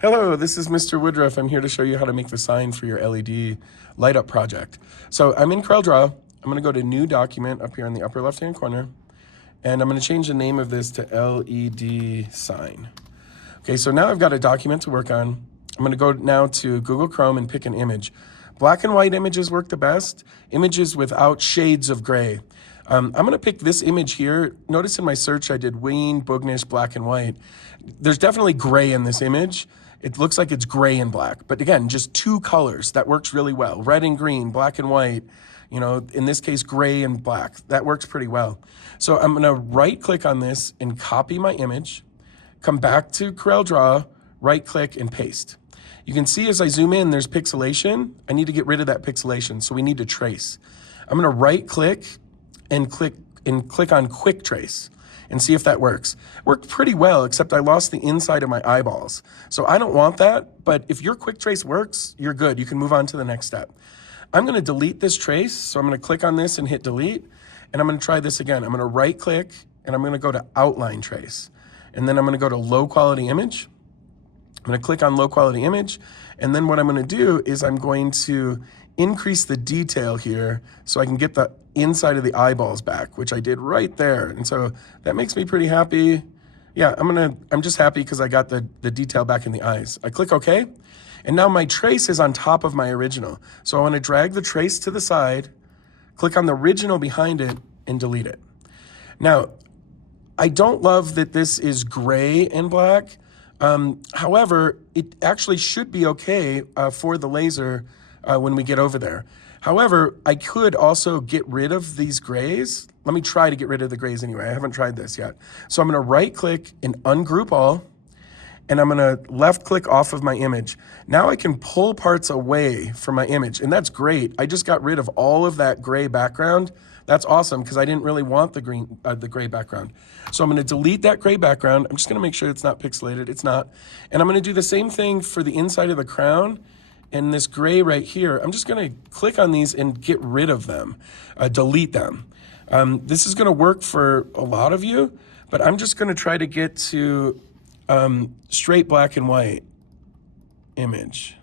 Hello, this is Mr. Woodruff. I'm here to show you how to make the sign for your LED light up project. So I'm in CorelDraw. I'm going to go to New Document up here in the upper left-hand corner, and I'm going to change the name of this to LED sign. Okay, so now I've got a document to work on. I'm going to go now to Google Chrome and pick an image. Black and white images work the best. Images without shades of gray. I'm going to pick this image here. Notice in my search I did Wayne, Bugnish, black and white. There's definitely gray in this image. It looks like it's gray and black, but again, just two colors. That works really well. Red and green, black and white, you know, in this case, gray and black. That works pretty well. So I'm gonna right click on this and copy my image, come back to CorelDraw, right click and paste. You can see as I zoom in, there's pixelation. I need to get rid of that pixelation, so we need to trace. I'm gonna right click and click on quick trace and see if that works. Worked pretty well, except I lost the inside of my eyeballs. So I don't want that, but if your quick trace works, you're good. You can move on to the next step. I'm gonna delete this trace, so I'm gonna click on this and hit delete, and I'm gonna try this again. I'm gonna right click, and I'm gonna go to outline trace. And then I'm gonna go to low quality image. I'm gonna click on low quality image, and then what I'm gonna do is I'm going to increase the detail here so I can get the inside of the eyeballs back, which I did right there. And so that makes me pretty happy. Yeah, I'm just happy because I got the detail back in the eyes. I click OK, and now my trace is on top of my original. So I want to drag the trace to the side, click on the original behind it, and delete it. Now, I don't love that this is gray and black. However, it actually should be okay for the laser when we get over there. However, I could also get rid of these grays. Let me try to get rid of the grays anyway. I haven't tried this yet. So I'm gonna right click and ungroup all, and I'm gonna left click off of my image. Now I can pull parts away from my image, and that's great. I just got rid of all of that gray background. That's awesome, because I didn't really want the gray background. So I'm gonna delete that gray background. I'm just gonna make sure it's not pixelated. It's not. And I'm gonna do the same thing for the inside of the crown. And this gray right here, I'm just gonna click on these and get rid of them, delete them. This is gonna work for a lot of you, but I'm just gonna try to get to straight black and white image.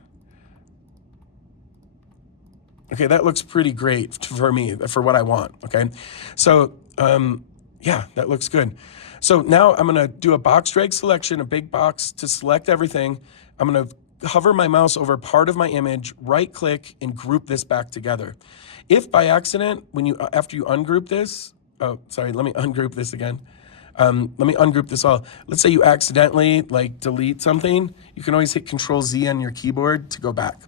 Okay, that looks pretty great for me, for what I want, okay? So, yeah, that looks good. So now I'm gonna do a box drag selection, a big box to select everything. I'm gonna hover my mouse over part of my image, right click, and group this back together. If by accident, after you ungroup this, oh, sorry, let me ungroup this again. Let me ungroup this all. Let's say you accidentally delete something, you can always hit Control-Z on your keyboard to go back.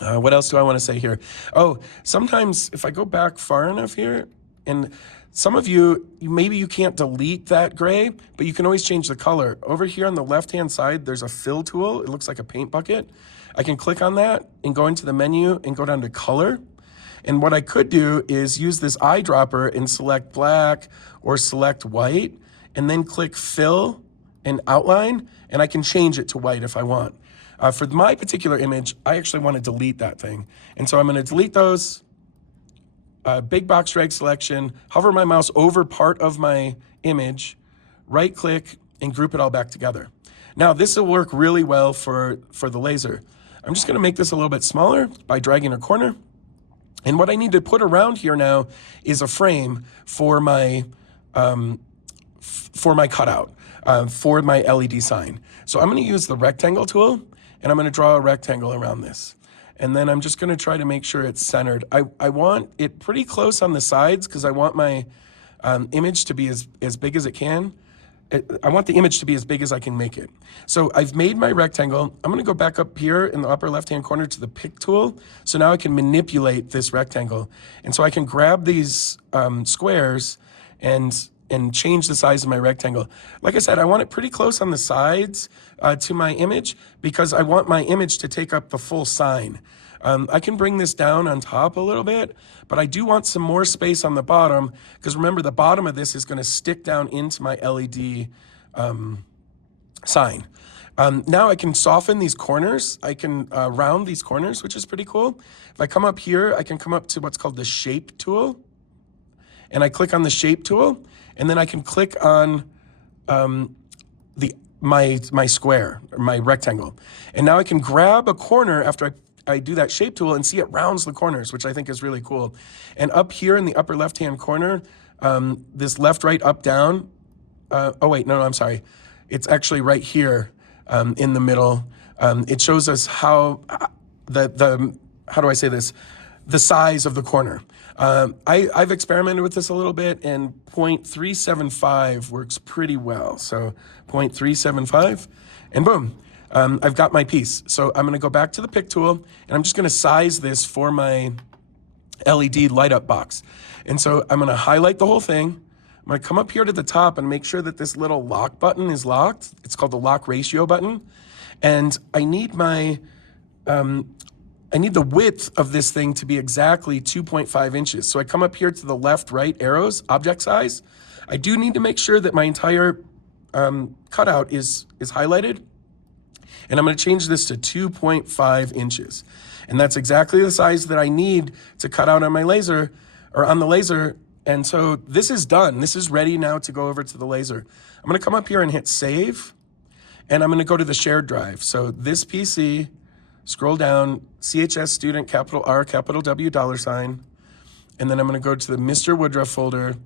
What else do I want to say here? Oh, sometimes if I go back far enough here, and some of you, maybe you can't delete that gray, but you can always change the color. Over here on the left-hand side, there's a fill tool. It looks like a paint bucket. I can click on that and go into the menu and go down to color. And what I could do is use this eyedropper and select black or select white, and then click fill and outline, and I can change it to white if I want. For my particular image, I actually want to delete that thing. And so I'm going to delete those. Big box drag selection, hover my mouse over part of my image, right click, and group it all back together. Now this will work really well for the laser. I'm just gonna make this a little bit smaller by dragging a corner. And what I need to put around here now is a frame for my cutout, for my LED sign. So I'm gonna use the rectangle tool, and I'm gonna draw a rectangle around this. And then I'm just gonna try to make sure it's centered. I want it pretty close on the sides because I want my image to be as big as it can. I want the image to be as big as I can make it. So I've made my rectangle. I'm gonna go back up here in the upper left-hand corner to the pick tool. So now I can manipulate this rectangle. And so I can grab these squares and change the size of my rectangle. Like I said, I want it pretty close on the sides to my image because I want my image to take up the full sign. I can bring this down on top a little bit, but I do want some more space on the bottom because remember the bottom of this is gonna stick down into my LED sign. Now I can soften these corners. I can round these corners, which is pretty cool. If I come up here, I can come up to what's called the shape tool, and I click on the shape tool, and then I can click on the my square, or my rectangle. And now I can grab a corner after I do that shape tool and see it rounds the corners, which I think is really cool. And up here in the upper left-hand corner, this left, right, up, down. Oh wait, no, I'm sorry. It's actually right here in the middle. It shows us how how do I say this? The size of the corner. I've experimented with this a little bit, and 0.375 works pretty well. So 0.375, and boom, I've got my piece. So I'm gonna go back to the pick tool, and I'm just gonna size this for my LED light up box. And so I'm gonna highlight the whole thing. I'm gonna come up here to the top and make sure that this little lock button is locked. It's called the lock ratio button. And I need the width of this thing to be exactly 2.5 inches. So I come up here to the left, right arrows, object size. I do need to make sure that my entire cutout is highlighted. And I'm gonna change this to 2.5 inches. And that's exactly the size that I need to cut out on my laser, or on the laser. And so this is done. This is ready now to go over to the laser. I'm gonna come up here and hit save. And I'm gonna go to the shared drive. So this PC, scroll down, CHS student, capital R, capital W, $. And then I'm gonna go to the Mr. Woodruff folder.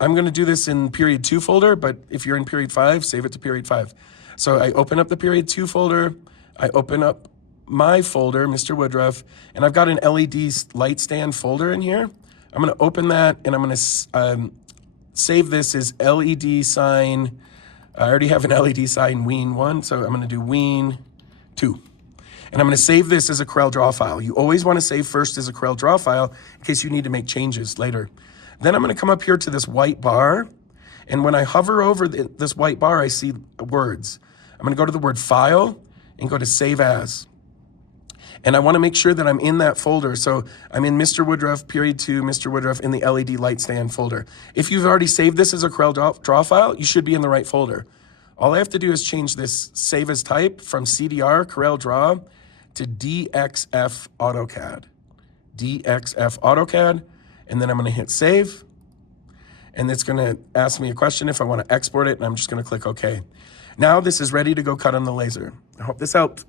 I'm gonna do this in period 2 folder, but if you're in period 5, save it to period 5. So I open up the period 2 folder, I open up my folder, Mr. Woodruff, and I've got an LED light stand folder in here. I'm gonna open that, and I'm gonna save this as LED sign. I already have an LED sign Ween 1, so I'm gonna do Ween 2. And I'm gonna save this as a CorelDraw file. You always wanna save first as a CorelDraw file in case you need to make changes later. Then I'm gonna come up here to this white bar, and when I hover over this white bar, I see words. I'm gonna go to the word file and go to save as. And I wanna make sure that I'm in that folder. So I'm in Mr. Woodruff, period 2, Mr. Woodruff in the LED light stand folder. If you've already saved this as a CorelDraw file, you should be in the right folder. All I have to do is change this save as type from CDR, CorelDraw, to DXF AutoCAD. DXF AutoCAD, and then I'm gonna hit save. And it's gonna ask me a question if I wanna export it, and I'm just gonna click OK. Now this is ready to go cut on the laser. I hope this helped.